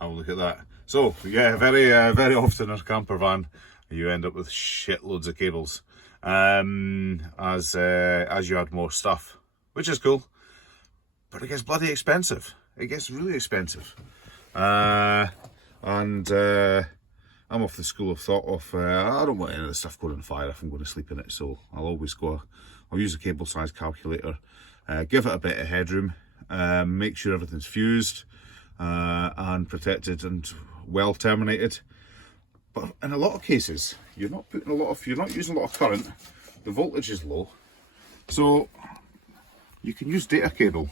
have a look at that. So yeah, very often in a camper van you end up with shitloads of cables as you add more stuff, which is cool, but it gets bloody expensive. It gets really expensive. And I'm off the school of thought of I don't want any of the stuff going on fire if I'm going to sleep in it, so I'll use a cable size calculator, give it a bit of headroom, make sure everything's fused and protected and well terminated. But in a lot of cases, you're not using a lot of current, the voltage is low, so you can use data cable.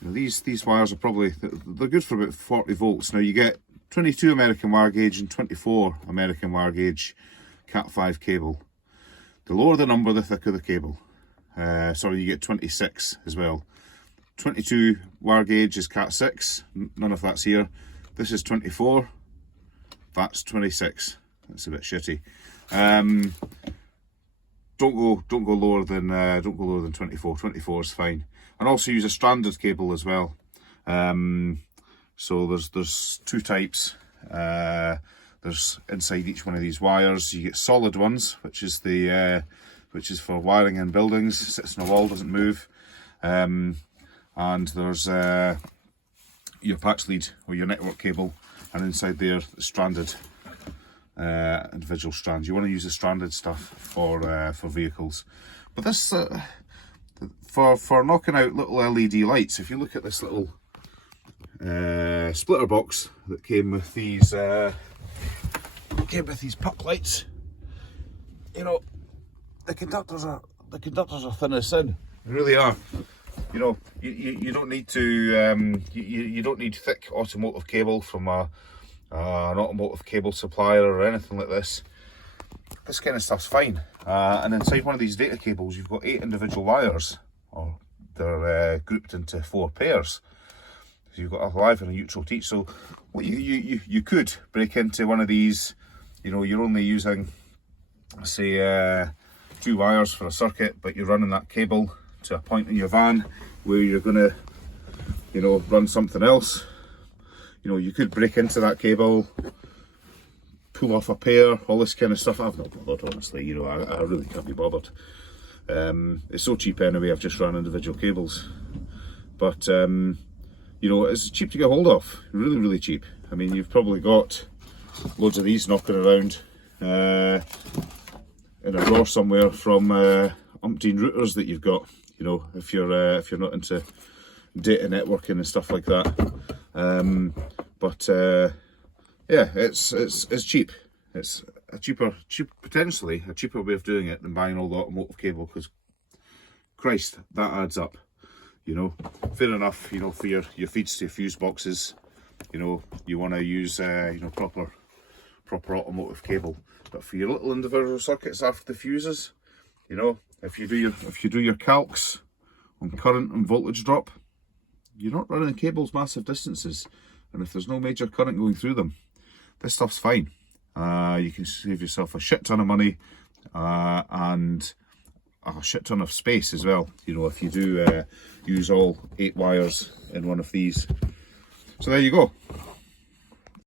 You know, these wires are they're good for about 40 volts. Now you get 22 American wire gauge and 24 American wire gauge Cat 5 cable. The lower the number, the thicker the cable. Sorry, you get 26 as well. 22 wire gauge is Cat 6, none of that's here. This is 24, that's 26. That's a bit shitty. Don't go lower than 24. 24 is fine. And also use a stranded cable as well. So there's two types. There's inside each one of these wires. You get solid ones, which is for wiring in buildings. It sits on a wall, doesn't move. And there's your patch lead or your network cable, and inside there stranded. Individual strands. You want to use the stranded stuff for vehicles, but this for knocking out little LED lights. If you look at this little splitter box that came with these puck lights, you know, the conductors are thin as sin. They really are. You know, you don't need to you don't need thick automotive cable from an automotive cable supplier or anything like this. This kind of stuff's fine. And inside one of these data cables, you've got 8 individual wires, or they're grouped into 4 pairs. So you've got a live and a neutral to each. So what you could break into one of these. You know, you're only using, say, 2 wires for a circuit, but you're running that cable to a point in your van where you're going to, you know, run something else. You know, you could break into that cable, pull off a pair, all this kind of stuff. I've not bothered, honestly. You know, I really can't be bothered. It's so cheap anyway. I've just run individual cables, but you know, it's cheap to get hold of. Really, really cheap. I mean, you've probably got loads of these knocking around in a drawer somewhere from umpteen routers that you've got. You know, if you're not into data networking and stuff like that. Yeah, it's cheap. It's potentially a cheaper way of doing it than buying all the automotive cable, because Christ, that adds up. You know, fair enough. You know, for your feeds to your fuse boxes, you know, you want to use you know, proper automotive cable. But for your little individual circuits after the fuses, you know, if you do your calcs on current and voltage drop, you're not running cables massive distances, and if there's no major current going through them, this stuff's fine. You can save yourself a shit ton of money and a shit ton of space as well. You know, if you do use all 8 wires in one of these. So there you go.